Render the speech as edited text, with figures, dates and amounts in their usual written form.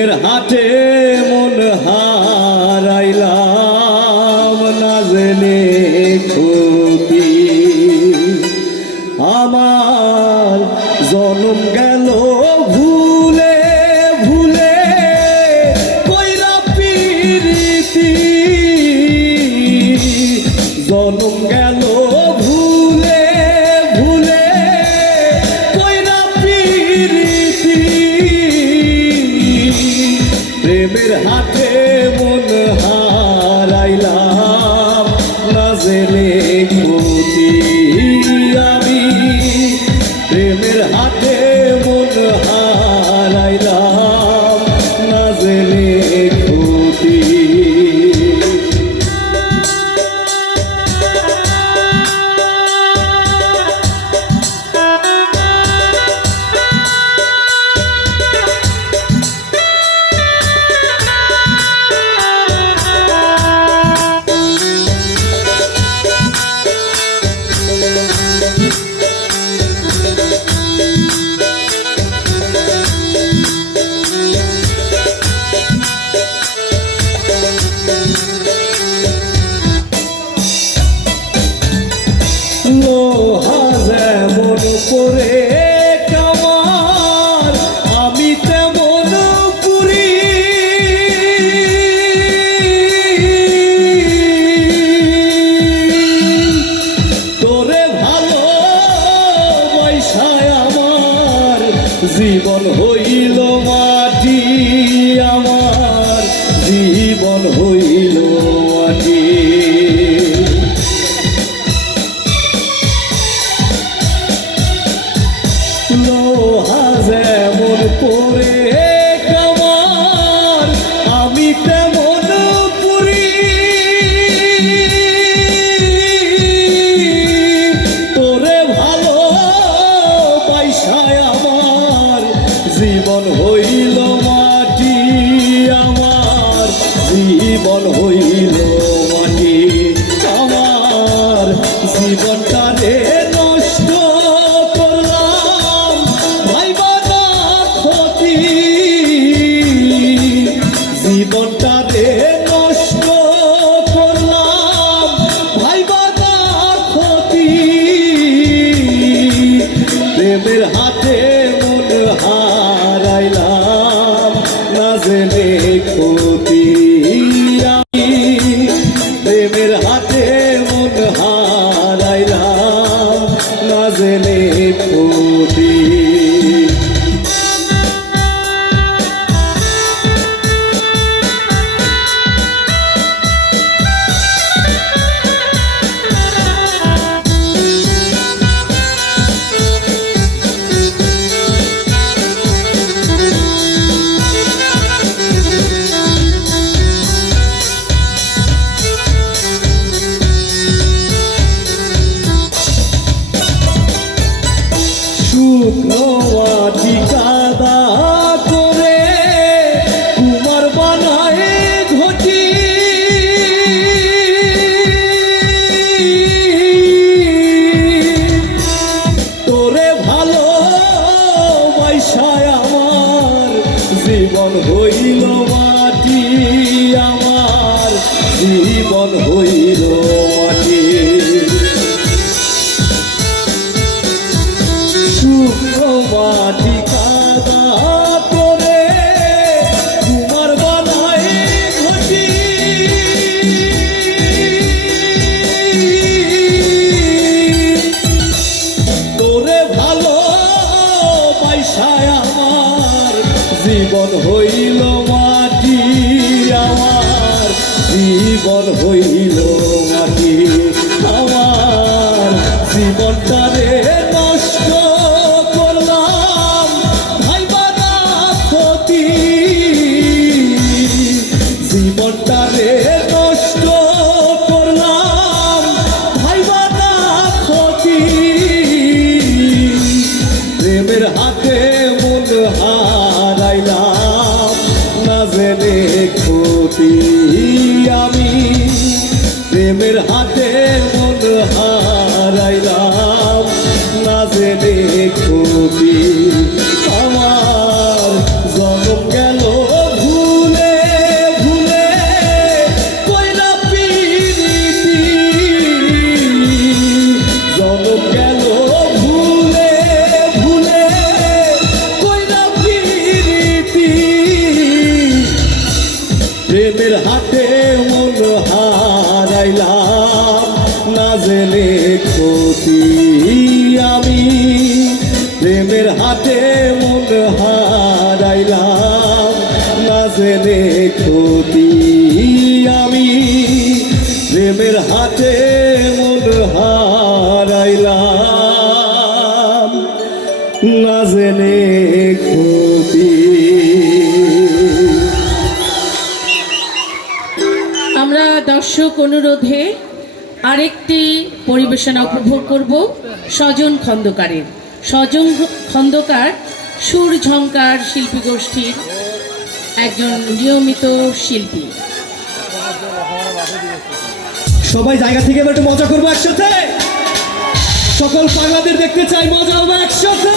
প্রেমের হাটে মন হারাইলাম না জেনে ক্ষতি আমার জনম গেল ভুলে ভুলে কইরা প্রীতি জনম গেল ভুলে ভুলে কইরা প্রীতি প্রেমের হাতে মন হারাইলাম না জেনে ক্ষতি আমি প্রেমের হাতে মন হারাইলাম না জেনে ক্ষতি লোহা যেমন করে কামার আমি তেমন পুরি তোরে ভালো পয়সায় আমার জীবন হইল মাটি আমার জীবন হইল মাটি লোহা যেমন পরে কামার আমি তেমন পুরি তোরে ভালো পয়সায় আমার জীবন হইল মাটি আমার জীবন হইল মাটি আমার জীবনটা রে নষ্ট করলাম ভাইবা না ক্ষতি জীবনটা রে নষ্ট করলাম ভাইবা না ক্ষতি প্রেমের হাতে মন হারাইলাম না জেনে ক্ষতি আমি প্রেমের হাতে মন হারাইলাম না জেনে ক্ষতি শুকনো মাটি কাদা করে কুমার বানায় ঘটি তোরে ভালো পয়সায় আমার জীবন হইল মাটি আমার জীবন হইল মাটি শুকনো মাটি কাদা করে কুমার বানায় ঘটি তোরে ভালো পয়সায় আমার জীবন হইল মাটি আমার জীবন হইল মাটি আমার জীবনটা রে নষ্ট করলাম ভাইবা না ক্ষতি জীবনটা রে নষ্ট করলাম ভাইবা না ক্ষতি প্রেমের হাতে মন হারাইলাম না জেনে ক্ষতি আমি প্রেমের হাতে মন হারাইলাম জেনে ক্ষতি আমি প্রেমের হাতে মন হারাইলাম না জেনে ক্ষতি আমি প্রেমের হাতে মন হারাইলাম না জেনে ক্ষতি। আমরা দর্শক অনুরোধে আরেকটি পরিবেশনা উপভোগ করব স্বজন খন্দকারের। স্বজন খন্দকার সুর ঝংকার শিল্পী গোষ্ঠীর একজন নিয়মিত শিল্পী। সবাই জায়গা থেকে এবার একটু মজা করবো একসাথে, সকল পাগলাদের দেখতে চাই, মজা হবে একসাথে।